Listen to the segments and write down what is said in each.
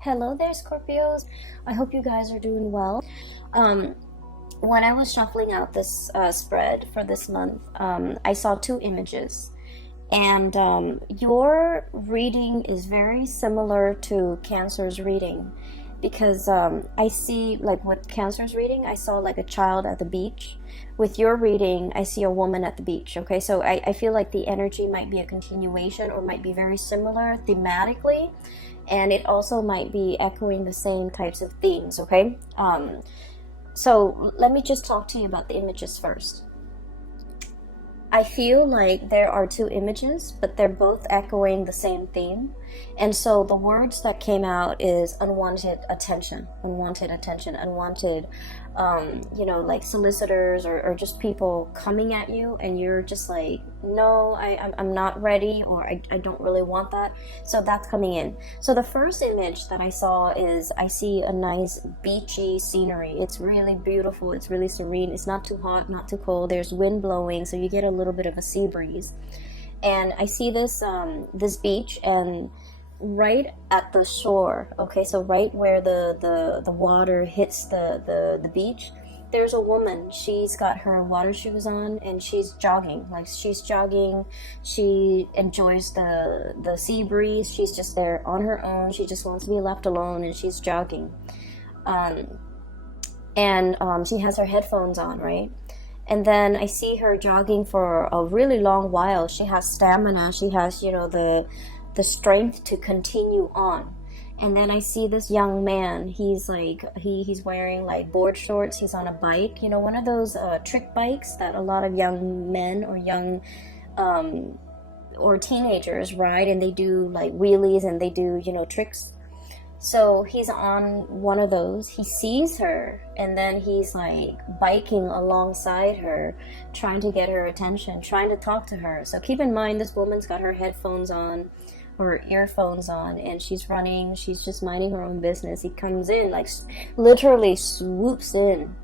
Hello there, Scorpios. I hope you guys are doing well. Um, when I was shuffling out this spread for this month, I saw two images, and your reading is very similar to Cancer's reading because I see, like, with Cancer's reading, I saw like a child at the beach. With your reading, I see a woman at the beach. Okay, so I feel like the energy might be a continuation or might be very similar thematically, and it also might be echoing the same types of themes. Okay, so let me just talk to you about the images first. I feel like there are two images, but they're both echoing the same theme. And so the words that came out is unwanted attention, unwanted, like solicitors or just people coming at you, and you're just like, no, I'm not ready, or I don't really want that. So that's coming in. So the first image that I saw is I see a nice beachy scenery. It's really beautiful. It's really serene. It's not too hot, not too cold. There's wind blowing, so you get a little bit of a sea breeze. And I see this beach, and right at the shore, okay, so right where the water hits the beach, there's a woman. She's got her water shoes on, and she's jogging. Like, she's jogging. She enjoys the sea breeze. She's just there on her own. She just wants to be left alone, and she's jogging. um she has her headphones on, right? And then I see her jogging for a really long while. She has stamina. She has, the strength to continue on. And then I see this young man. He's like he's wearing like board shorts. He's on a bike, one of those trick bikes that a lot of young men or young or teenagers ride, and they do like wheelies and they do, tricks. So he's on one of those. He sees her, and then he's like biking alongside her, trying to get her attention, trying to talk to her. So keep in mind, this woman's got her headphones on or earphones on, and she's running. She's just minding her own business. He comes in, like literally swoops in,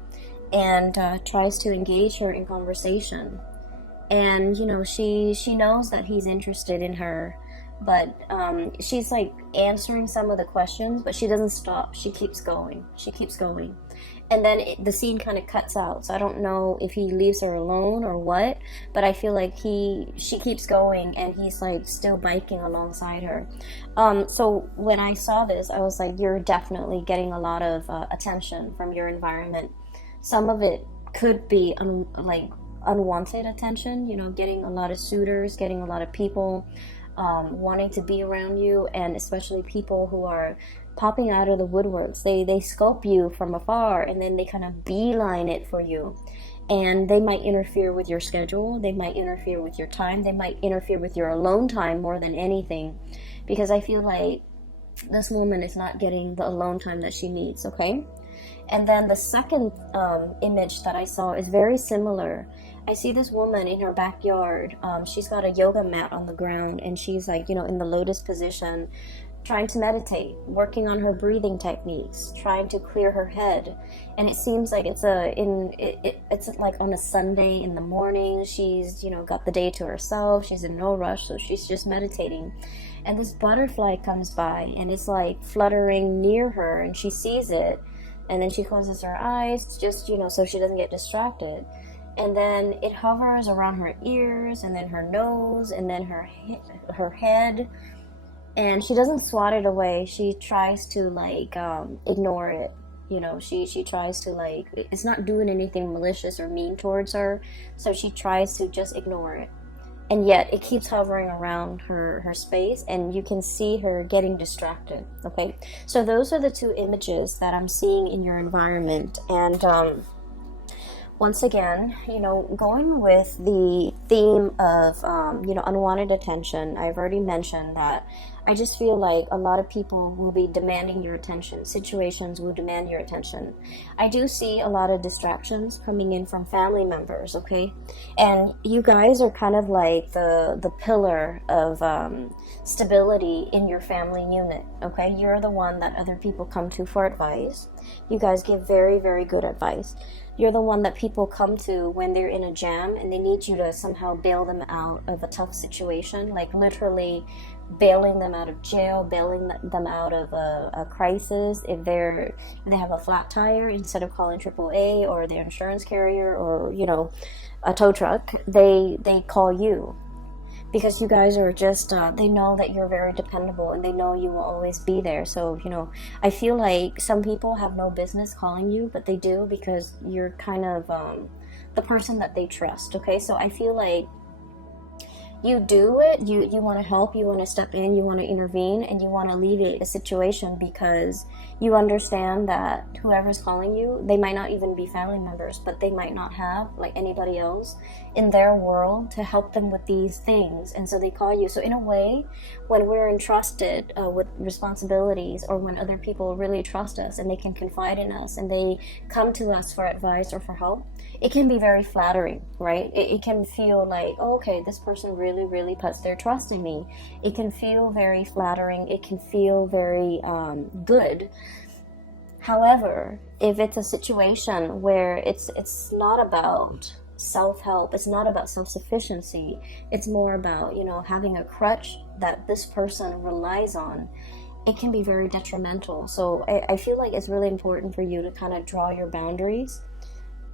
and tries to engage her in conversation. And she knows that he's interested in her, but she's like answering some of the questions, but she doesn't stop. She keeps going. And then the scene kind of cuts out, so I don't know if he leaves her alone or what, but I feel like she keeps going, and he's like still biking alongside her. So when I saw this, I was like, you're definitely getting a lot of attention from your environment. Some of it could be unwanted attention, getting a lot of suitors, getting a lot of people wanting to be around you, and especially people who are popping out of the woodworks. They scope you from afar, and then they kind of beeline it for you. And they might interfere with your schedule. They might interfere with your time. They might interfere with your alone time more than anything, because I feel like this woman is not getting the alone time that she needs, okay? And then the second image that I saw is very similar. I see this woman in her backyard. She's got a yoga mat on the ground, and she's like, in the lotus position, trying to meditate, working on her breathing techniques, trying to clear her head. And it seems like it's like on a Sunday in the morning. She's, got the day to herself. She's in no rush, so she's just meditating. And this butterfly comes by, and it's like fluttering near her, and she sees it. And then she closes her eyes, just, so she doesn't get distracted. And then it hovers around her ears, and then her nose, and then her head. And she doesn't swat it away. She tries to ignore it. She tries to it's not doing anything malicious or mean towards her. So she tries to just ignore it. And yet it keeps hovering around her space, and you can see her getting distracted. Okay, so those are the two images that I'm seeing in your environment. And once again, going with the theme of unwanted attention, I've already mentioned that I just feel like a lot of people will be demanding your attention. Situations will demand your attention. I do see a lot of distractions coming in from family members, okay? And you guys are kind of like the pillar of stability in your family unit, okay? You're the one that other people come to for advice. You guys give very, very good advice. You're the one that people come to when they're in a jam and they need you to somehow bail them out of a tough situation, like literally bailing them out of jail, bailing them out of a crisis. If they have a flat tire, instead of calling AAA or their insurance carrier or, you know, a tow truck, they call you, because you guys are just, they know that you're very dependable and they know you will always be there. So, you know, I feel like some people have no business calling you, but they do, because you're kind of the person that they trust, okay? So I feel like you do it, you want to help, you want to step in, you want to intervene, and you want to alleviate a situation, because you understand that whoever's calling you, they might not even be family members, but they might not have like anybody else in their world to help them with these things, and so they call you. So in a way, when we're entrusted with responsibilities, or when other people really trust us and they can confide in us and they come to us for advice or for help, it can be very flattering, right? It can feel like, oh, okay, this person really puts their trust in me. It can feel very flattering. It can feel very good. However, if it's a situation where it's not about self-help, it's not about self-sufficiency, it's more about, you know, having a crutch that this person relies on, it can be very detrimental. So I feel like it's really important for you to kind of draw your boundaries.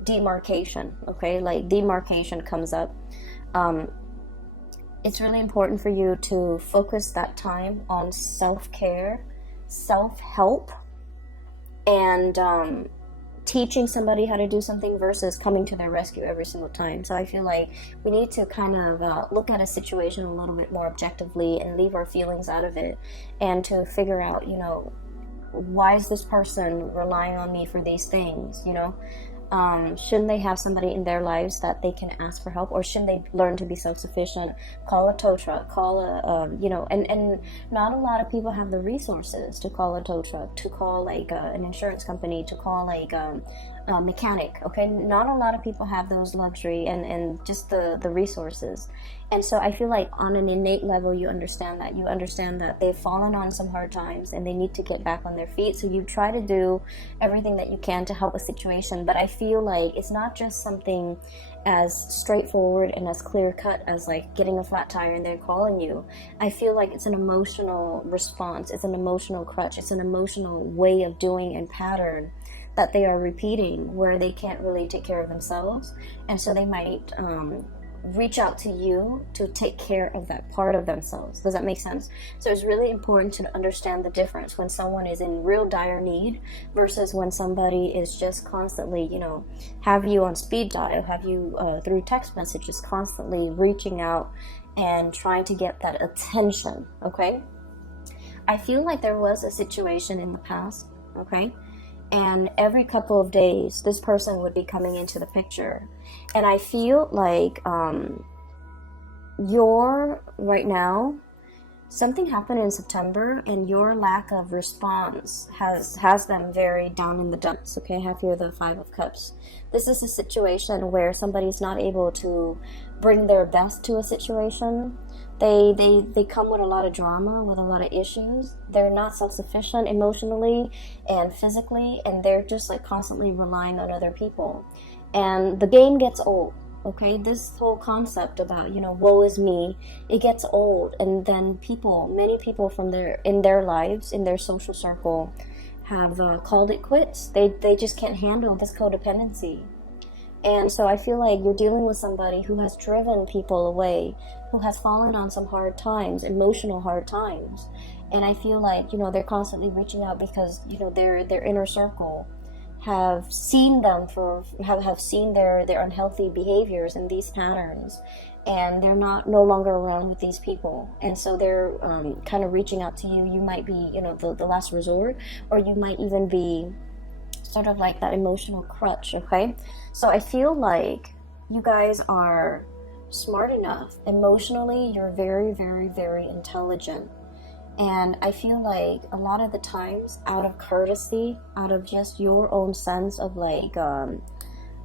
Demarcation, okay? Like demarcation comes up. It's really important for you to focus that time on self-care, self-help, and teaching somebody how to do something versus coming to their rescue every single time. So I feel like we need to kind of look at a situation a little bit more objectively and leave our feelings out of it, and to figure out, you know, why is this person relying on me for these things, you know? Shouldn't they have somebody in their lives that they can ask for help, or shouldn't they learn to be self-sufficient? Call a tow truck, call a, you know, and not a lot of people have the resources to call a tow truck, to call like an insurance company, to call like a mechanic, okay? Not a lot of people have those luxury and just the resources. And so I feel like on an innate level, you understand that they've fallen on some hard times and they need to get back on their feet. So you try to do everything that you can to help a situation. But I feel like it's not just something as straightforward and as clear cut as like getting a flat tire and they're calling you. I feel like it's an emotional response. It's an emotional crutch. It's an emotional way of doing and pattern that they are repeating, where they can't really take care of themselves. And so they might reach out to you to take care of that part of themselves. Does that make sense? So it's really important to understand the difference when someone is in real dire need versus when somebody is just constantly, you know, have you on speed dial, have you through text messages, constantly reaching out and trying to get that attention, okay? I feel like there was a situation in the past, okay? And every couple of days, this person would be coming into the picture. And I feel like you're, right now, something happened in September, and your lack of response has them very down in the dumps, okay? I have here the 5 of Cups. This is a situation where somebody's not able to bring their best to a situation. They come with a lot of drama, with a lot of issues. They're not self-sufficient emotionally and physically, and they're just like constantly relying on other people. And the game gets old, okay? This whole concept about, you know, woe is me, it gets old. And then many people from in their lives, in their social circle, have called it quits. They just can't handle this codependency. And so I feel like you're dealing with somebody who has driven people away, who has fallen on some hard times, emotional hard times. And I feel like, you know, they're constantly reaching out because, you know, their inner circle have seen them have seen their unhealthy behaviors and these patterns, and they're no longer around with these people. And so they're kind of reaching out to you. You might be, you know, the last resort, or you might even be sort of like that emotional crutch, okay? So I feel like you guys are smart enough. Emotionally, you're very, very, very intelligent. And I feel like a lot of the times, out of courtesy, out of just your own sense of like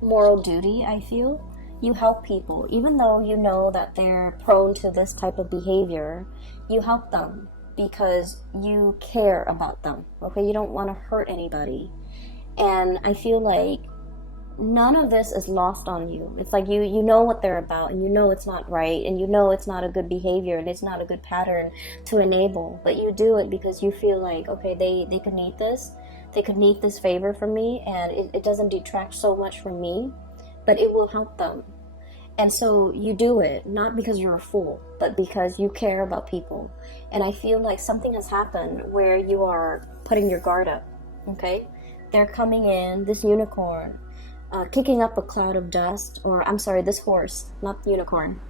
moral duty, I feel, you help people. Even though you know that they're prone to this type of behavior, you help them because you care about them, okay? You don't want to hurt anybody. And I feel like none of this is lost on you. It's like you know what they're about, and you know it's not right, and you know it's not a good behavior, and it's not a good pattern to enable, but you do it because you feel like, okay, they could need this. They could need this favor from me, and it doesn't detract so much from me, but it will help them. And so you do it, not because you're a fool, but because you care about people. And I feel like something has happened where you are putting your guard up, okay? They're coming in, this unicorn, kicking up a cloud of dust, or I'm sorry, this horse, not the unicorn,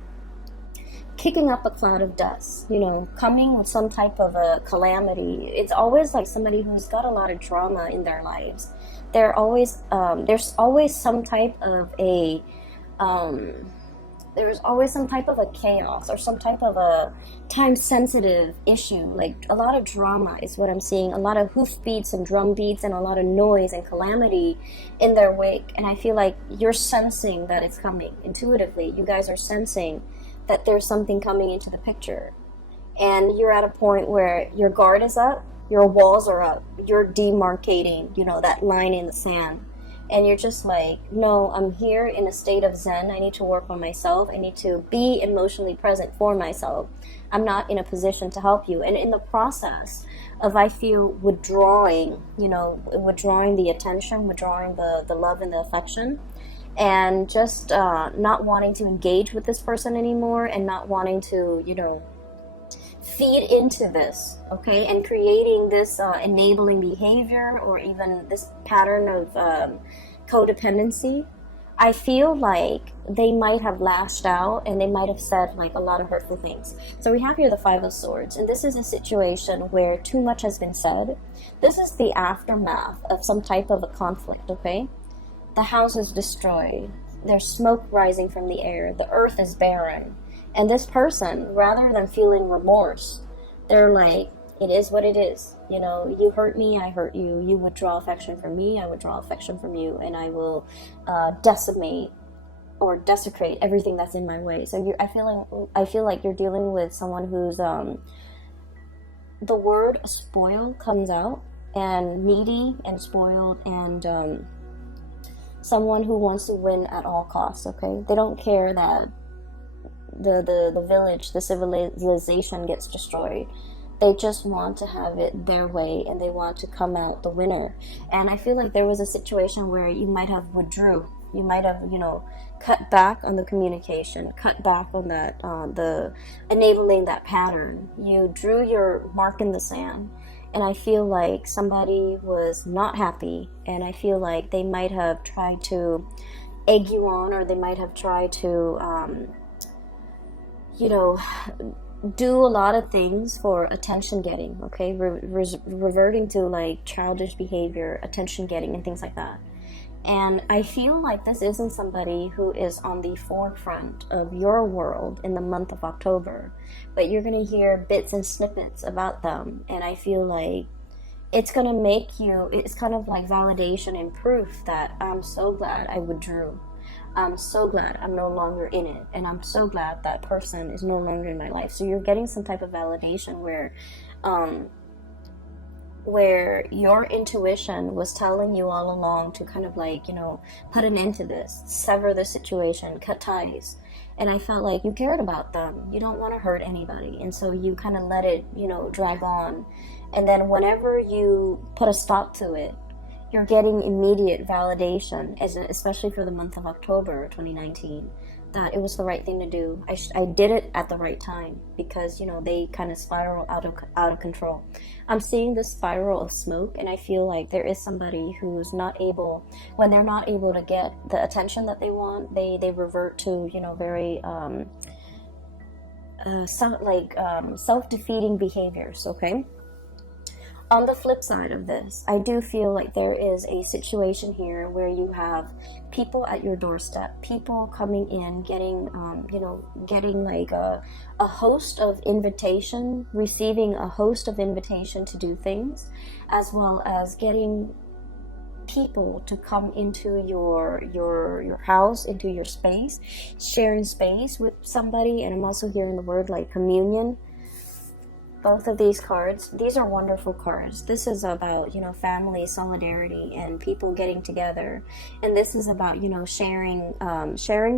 kicking up a cloud of dust, you know, coming with some type of a calamity. It's always like somebody who's got a lot of drama in their lives. There's always some type of a, there's always some type of a chaos or some type of a time-sensitive issue. Like a lot of drama is what I'm seeing. A lot of hoof beats and drum beats and a lot of noise and calamity in their wake. And I feel like you're sensing that it's coming intuitively. You guys are sensing that there's something coming into the picture. And you're at a point where your guard is up, your walls are up, you're demarcating, you know, that line in the sand. And you're just like, no, I'm here in a state of zen. I need to work on myself. I need to be emotionally present for myself. I'm not in a position to help you. And in the process of, I feel, withdrawing, you know, withdrawing the attention, withdrawing the love and the affection, and just not wanting to engage with this person anymore, and not wanting to, you know, feed into this, okay, and creating this enabling behavior or even this pattern of codependency. I feel like they might have lashed out and they might have said like a lot of hurtful things. So we have here the Five of Swords, and this is a situation where too much has been said. This is the aftermath of some type of a conflict, okay? The house is destroyed. There's smoke rising from the air. The earth is barren. And this person, rather than feeling remorse, they're like, it is what it is. You know, you hurt me, I hurt you. You withdraw affection from me, I withdraw affection from you. And I will decimate or desecrate everything that's in my way. So I feel like you're dealing with someone who's, the word spoil comes out, and needy and spoiled, and someone who wants to win at all costs, okay? They don't care that the village, the civilization gets destroyed. They just want to have it their way, and they want to come out the winner. And I feel like there was a situation where you might have withdrew. You might have, you know, cut back on the communication, cut back on that, the enabling that pattern. You drew your mark in the sand. And I feel like somebody was not happy, and I feel like they might have tried to egg you on, or they might have tried to, you know, do a lot of things for attention getting, okay? Reverting to like childish behavior, attention getting, and things like that. And I feel like this isn't somebody who is on the forefront of your world in the month of October, but you're going to hear bits and snippets about them. And I feel like it's going to make you, it's kind of like validation and proof that I'm so glad I withdrew. I'm so glad I'm no longer in it, and I'm so glad that person is no longer in my life. So you're getting some type of validation where your intuition was telling you all along to kind of like, you know, put an end to this, sever the situation, cut ties. And I felt like you cared about them. You don't want to hurt anybody. And so you kind of let it, you know, drag on. And then whenever you put a stop to it, you're getting immediate validation, especially for the month of October 2019, that it was the right thing to do. I did it at the right time, because, you know, they kind of spiral out of control. I'm seeing this spiral of smoke, and I feel like there is somebody who's not able, when they're not able to get the attention that they want, they revert to, you know, very self-defeating behaviors, okay? On the flip side of this, I do feel like there is a situation here where you have people at your doorstep, people coming in, getting, getting like a host of invitation, receiving a host of invitation to do things, as well as getting people to come into your house, into your space, sharing space with somebody. And I'm also hearing the word like communion. both of these cards, these are wonderful cards. This is about, you know, family, solidarity, and people getting together. And this is about, you know, sharing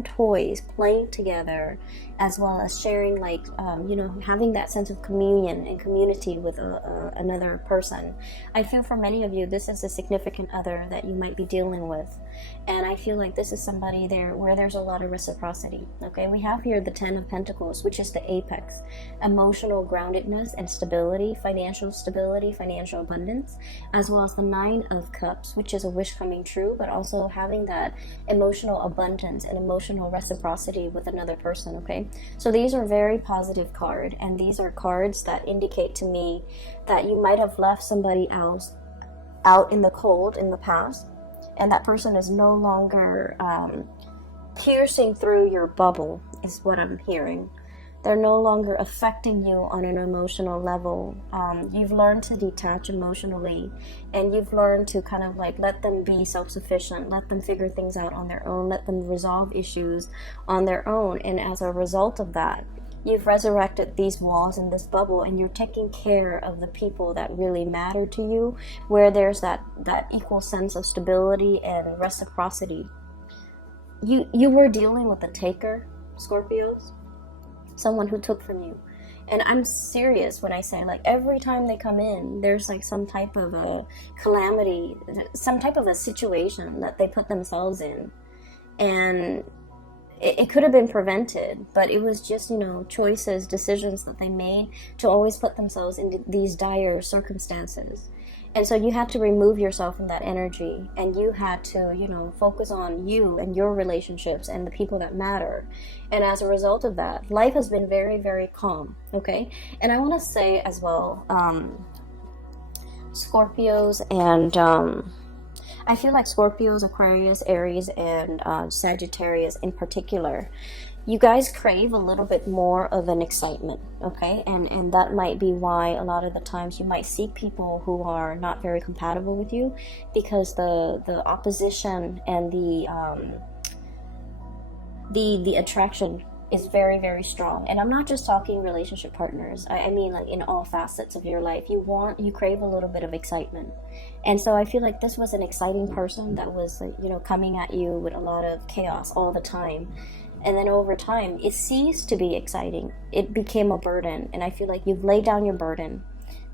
toys, playing together, as well as sharing, like, you know, having that sense of communion and community with another person. I feel for many of you, this is a significant other that you might be dealing with. And I feel like this is somebody there where there's a lot of reciprocity. Okay, we have here the Ten of Pentacles, which is the apex, emotional groundedness and stability, financial abundance, as well as the Nine of Cups, which is a wish coming true, but also having that emotional abundance and emotional reciprocity with another person. Okay, so these are very positive cards, and these are cards that indicate to me that you might have left somebody else out in the cold in the past, and that person is no longer piercing through your bubble, is what I'm hearing. They're no longer affecting you on an emotional level. You've learned to detach emotionally, and you've learned to kind of like let them be self-sufficient, let them figure things out on their own, let them resolve issues on their own. And as a result of that, you've resurrected these walls in this bubble, and you're taking care of the people that really matter to you, where there's that equal sense of stability and reciprocity. You were dealing with a taker, Scorpios, someone who took from you. And I'm serious when I say, like, every time they come in, there's like some type of a calamity, some type of a situation that they put themselves in. And it could have been prevented, but it was just, you know, choices, decisions that they made to always put themselves into these dire circumstances. And so you had to remove yourself from that energy, and you had to, you know, focus on you and your relationships and the people that matter. And as a result of that, life has been very, very calm, okay? And I want to say as well, Scorpios and I feel like Scorpios, Aquarius, Aries, and Sagittarius in particular, you guys crave a little bit more of an excitement, okay? And that might be why a lot of the times you might see people who are not very compatible with you, because the opposition and the attraction is very, very strong. And I'm not just talking relationship partners. I mean, like, in all facets of your life, you crave a little bit of excitement. And so I feel like this was an exciting person that was, you know, coming at you with a lot of chaos all the time. And then over time, it ceased to be exciting. It became a burden. And I feel like you've laid down your burden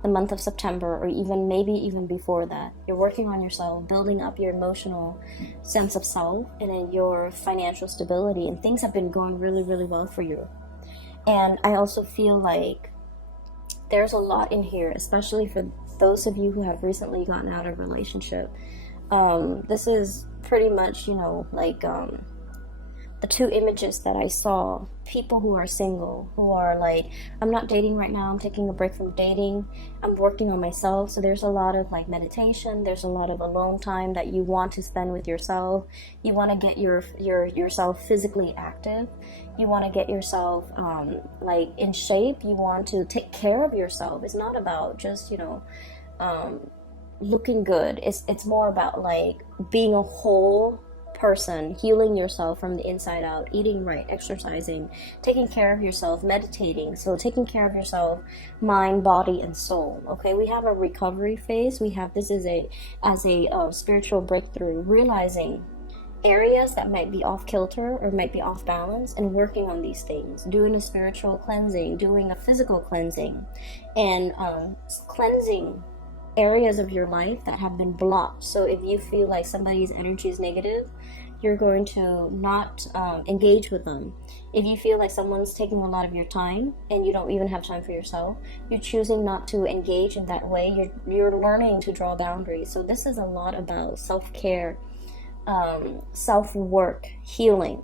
the month of September, or even maybe even before that. You're working on yourself, building up your emotional sense of self and then your financial stability, and things have been going really, really well for you. And I also feel like there's a lot in here, especially for those of you who have recently gotten out of a relationship. This is pretty much, you know, like the two images that I saw, people who are single, who are like, I'm not dating right now, I'm taking a break from dating, I'm working on myself. So there's a lot of like meditation, there's a lot of alone time that you want to spend with yourself. You want to get yourself physically active. You want to get yourself like in shape. You want to take care of yourself. It's not about just, you know, looking good. It's more about like being a whole person, healing yourself from the inside out, eating right, exercising, taking care of yourself, meditating. So taking care of yourself, mind, body, and soul. Okay, we have a recovery phase. We have this as a spiritual breakthrough, realizing areas that might be off kilter or might be off balance, and working on these things, doing a spiritual cleansing, doing a physical cleansing, and cleansing areas of your life that have been blocked. So if you feel like somebody's energy is negative, you're going to not engage with them. If you feel like someone's taking a lot of your time and you don't even have time for yourself, you're choosing not to engage in that way. You're learning to draw boundaries. So this is a lot about self-care, self-work, healing.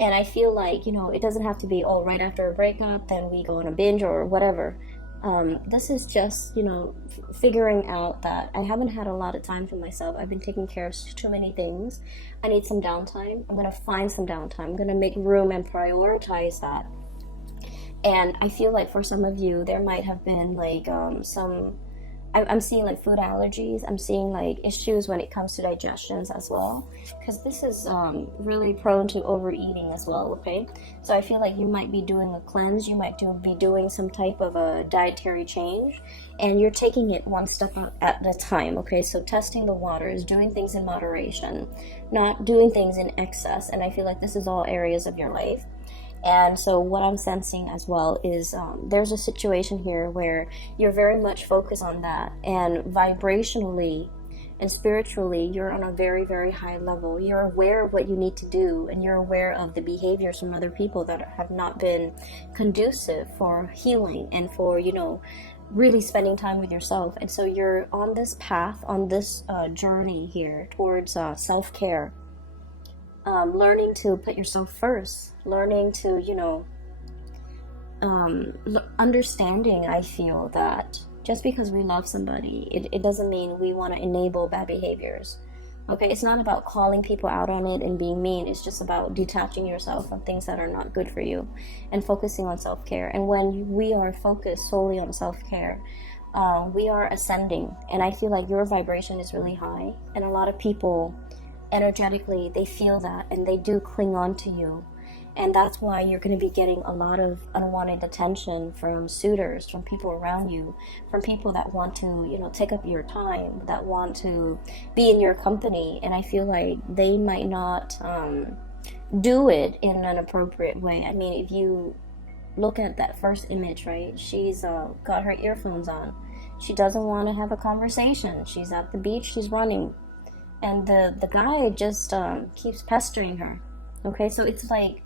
And I feel like, you know, it doesn't have to be, oh, right after a breakup, then we go on a binge or whatever. This is just, you know, figuring out that I haven't had a lot of time for myself. I've been taking care of too many things. I need some downtime. I'm going to find some downtime. I'm going to make room and prioritize that. And I feel like for some of you, there might have been like some I'm seeing like food allergies. I'm seeing like issues when it comes to digestions as well, because this is really prone to overeating as well. Okay, so I feel like you might be doing a cleanse. You might be doing some type of a dietary change, and you're taking it one step at a time. Okay, so testing the waters, doing things in moderation, not doing things in excess. And I feel like this is all areas of your life. And so what I'm sensing as well is there's a situation here where you're very much focused on that, and vibrationally and spiritually you're on a very, very high level. You're aware of what you need to do, and you're aware of the behaviors from other people that have not been conducive for healing and for, you know, really spending time with yourself. And so you're on this path, on this journey here towards self-care. Learning to put yourself first, learning to, you know, understanding, I feel that just because we love somebody, it doesn't mean we want to enable bad behaviors. Okay, it's not about calling people out on it and being mean. It's just about detaching yourself from things that are not good for you and focusing on self-care. And when we are focused solely on self-care, we are ascending. And I feel like your vibration is really high, and a lot of people energetically, they feel that, and they do cling on to you. And that's why you're going to be getting a lot of unwanted attention from suitors, from people around you, from people that want to, you know, take up your time, that want to be in your company. And I feel like they might not do it in an appropriate way. I mean, if you look at that first image, right, she's got her earphones on. She doesn't want to have a conversation. She's at the beach, she's running. And the guy just keeps pestering her. Okay, so it's like,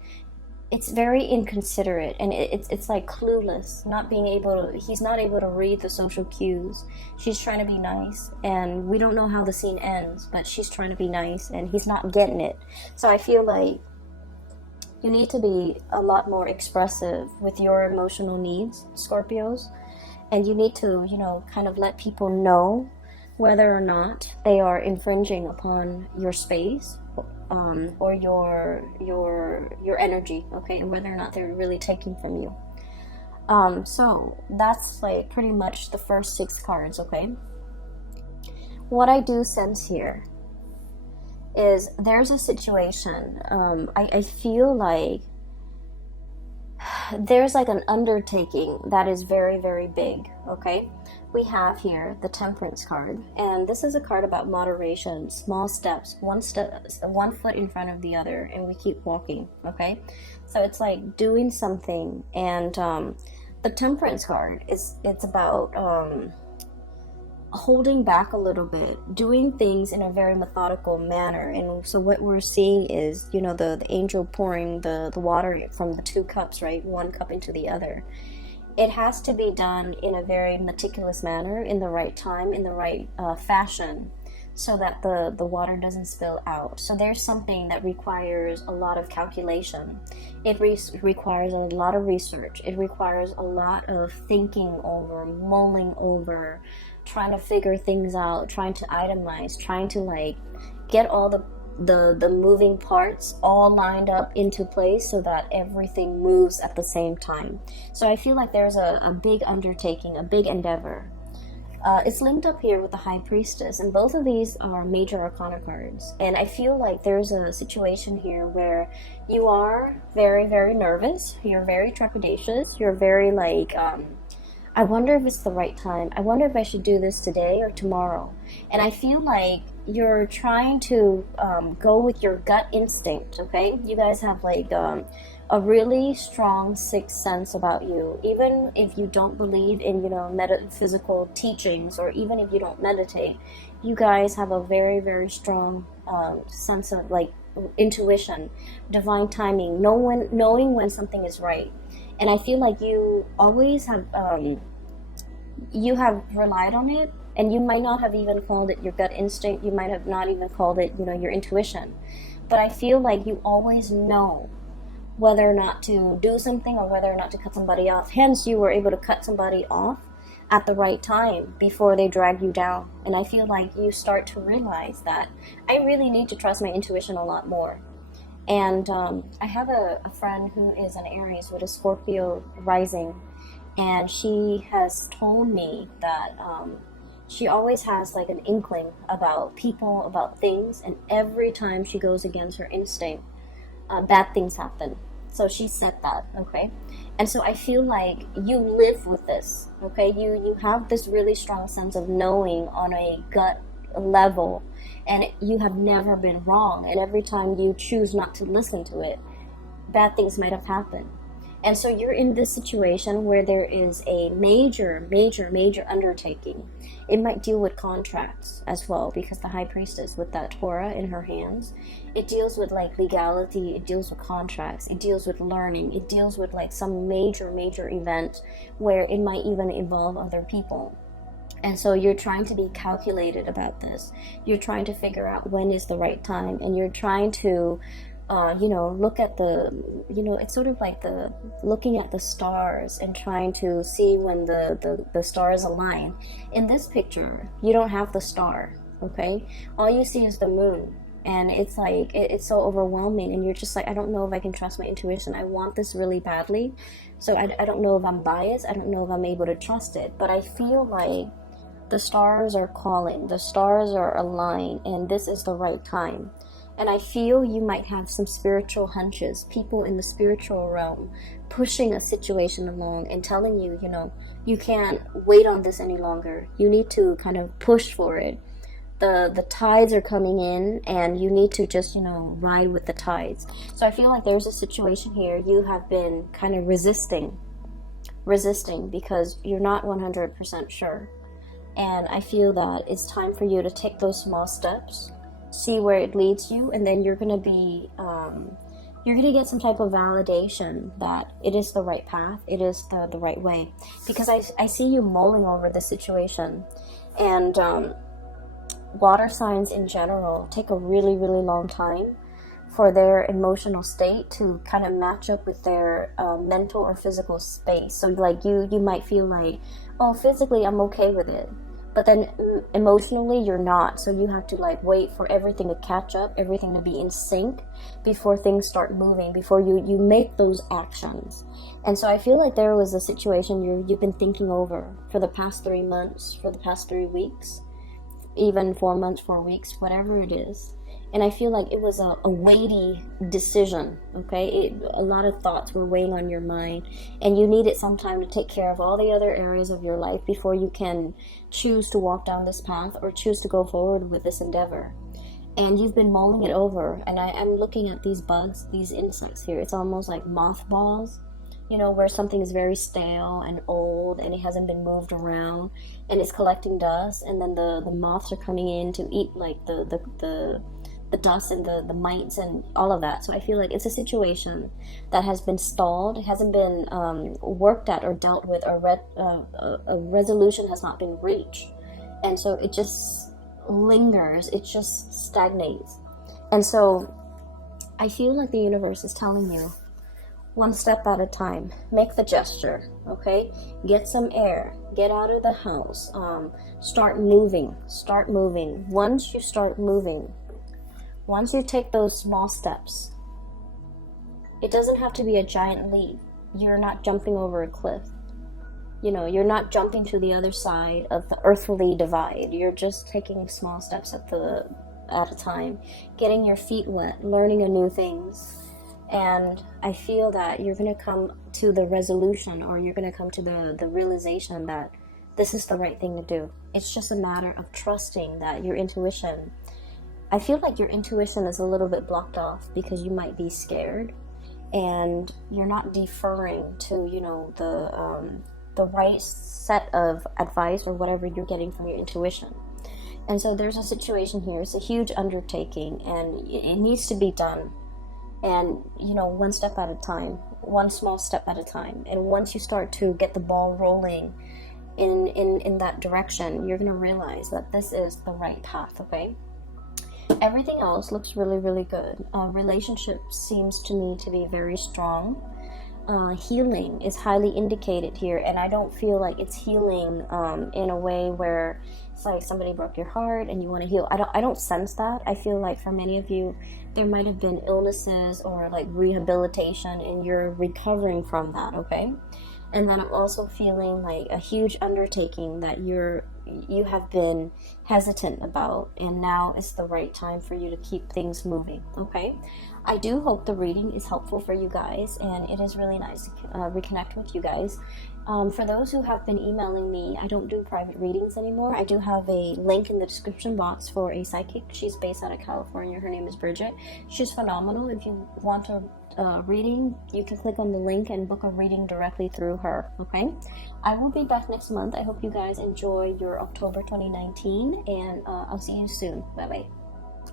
it's very inconsiderate, and it's like clueless, not being able to, he's not able to read the social cues. She's trying to be nice, and we don't know how the scene ends, but she's trying to be nice, and he's not getting it. So I feel like you need to be a lot more expressive with your emotional needs, Scorpios, and you need to, you know, kind of let people know whether or not they are infringing upon your space, or your energy, okay, and whether or not they're really taking from you. So that's like pretty much the first 6 cards, okay. What I do sense here is there's a situation. I feel like there's like an undertaking that is very, very big, okay. We have here the Temperance card, and this is a card about moderation, small steps, one foot in front of the other, and we keep walking, okay. So it's like doing something, and the Temperance card it's about holding back a little bit, doing things in a very methodical manner. And so what we're seeing is, you know, the angel pouring the water from the 2 cups, right, one cup into the other. It has to be done in a very meticulous manner, in the right time, in the right fashion, so that the water doesn't spill out. So there's something that requires a lot of calculation. It requires a lot of research. It requires a lot of thinking over, mulling over, trying to figure things out, trying to itemize, trying to like get all the moving parts all lined up into place so that everything moves at the same time. So I feel like there's a big undertaking, a big endeavor. It's linked up here with the High Priestess, and both of these are major arcana cards. And I feel like there's a situation here where you are very, very nervous, you're very trepidatious, you're very like, I wonder if it's the right time. I wonder if I should do this today or tomorrow. And I feel like you're trying to go with your gut instinct, okay? You guys have like a really strong sixth sense about you. Even if you don't believe in, you know, metaphysical teachings, or even if you don't meditate, you guys have a very, very strong sense of like intuition, divine timing, knowing when something is right. And I feel like you always have you have relied on it, and you might not have even called it your gut instinct. You might have not even called it, you know, your intuition. But I feel like you always know whether or not to do something or whether or not to cut somebody off. Hence, you were able to cut somebody off at the right time before they drag you down. And I feel like you start to realize that I really need to trust my intuition a lot more. And I have a friend who is an Aries with a Scorpio rising, and she has told me that She always has like an inkling about people, about things, and every time she goes against her instinct, bad things happen. So she said that, okay? And so I feel like you live with this, okay? You have this really strong sense of knowing on a gut level, and you have never been wrong. And every time you choose not to listen to it, bad things might have happened. And so you're in this situation where there is a major, major, major undertaking. It might deal with contracts as well, because the high priestess with that Torah in her hands, it deals with like legality, it deals with contracts, it deals with learning, it deals with like some major, major event where it might even involve other people. And so you're trying to be calculated about this. You're trying to figure out when is the right time, and you're trying to look at it's sort of like looking at the stars and trying to see when the stars align. In this picture, you don't have the star, okay? All you see is the moon. And it's like, it's so overwhelming, and you're just like, I don't know if I can trust my intuition. I want this really badly. So I don't know if I'm biased. I don't know if I'm able to trust it. But I feel like the stars are calling. The stars are aligned, and this is the right time. And I feel you might have some spiritual hunches, people in the spiritual realm pushing a situation along and telling you, you can't wait on this any longer. You need to kind of push for it. The tides are coming in, and you need to just, ride with the tides. So I feel like there's a situation here you have been kind of resisting because you're not 100% sure. And I feel that it's time for you to take those small steps, see where it leads you, and then you're going to get some type of validation that it is the right path, it is the right way. Because I see you mulling over the situation. And water signs in general take a really, really long time for their emotional state to kind of match up with their mental or physical space. So like you might feel like, oh, physically I'm okay with it, but then emotionally you're not. So you have to like wait for everything to catch up, everything to be in sync before things start moving, before you make those actions. And so I feel like there was a situation you've been thinking over for the past 3 months, for the past 3 weeks, even 4 months, 4 weeks, whatever it is. And I feel like it was a weighty decision, okay? A lot of thoughts were weighing on your mind, and you needed some time to take care of all the other areas of your life before you can choose to walk down this path or choose to go forward with this endeavor. And you've been mulling it over, and I'm looking at these bugs, these insects here. It's almost like mothballs, where something is very stale and old and it hasn't been moved around and it's collecting dust, and then the moths are coming in to eat like the dust and the mites and all of that. So I feel like it's a situation that has been stalled. It hasn't been worked at or dealt with, or a resolution has not been reached. And so it just lingers, it just stagnates. And so I feel like the universe is telling you, one step at a time, make the gesture, okay? Get some air, get out of the house, start moving. Once you start moving, once you take those small steps, it doesn't have to be a giant leap. You're not jumping over a cliff. You're not jumping to the other side of the earthly divide. You're just taking small steps at a time, getting your feet wet, learning new things. And I feel that you're going to come to the resolution, or you're going to come to the realization that this is the right thing to do. It's just a matter of trusting that your intuition, I feel like your intuition is a little bit blocked off because you might be scared and you're not deferring to, the right set of advice or whatever you're getting from your intuition. And so there's a situation here. It's a huge undertaking, and it needs to be done. And, one step at a time, one small step at a time. And once you start to get the ball rolling in that direction, you're going to realize that this is the right path, okay? Everything else looks really, really good. Relationship seems to me to be very strong. Healing is highly indicated here, and I don't feel like it's healing in a way where it's like somebody broke your heart and you want to heal. I don't sense that. I feel like for many of you, there might have been illnesses or like rehabilitation, and you're recovering from that, okay? And then I'm also feeling like a huge undertaking that you're you have been hesitant about, and now is the right time for you to keep things moving. Okay, I do hope the reading is helpful for you guys, and it is really nice to reconnect with you guys. For those who have been emailing me, I don't do private readings anymore. I do have a link in the description box for a psychic. She's based out of California. Her name is Bridget. She's phenomenal. If you want a reading, you can click on the link and book a reading directly through her. Okay, I will be back next month. I hope you guys enjoy your October 2019, and I'll see you soon. Bye bye.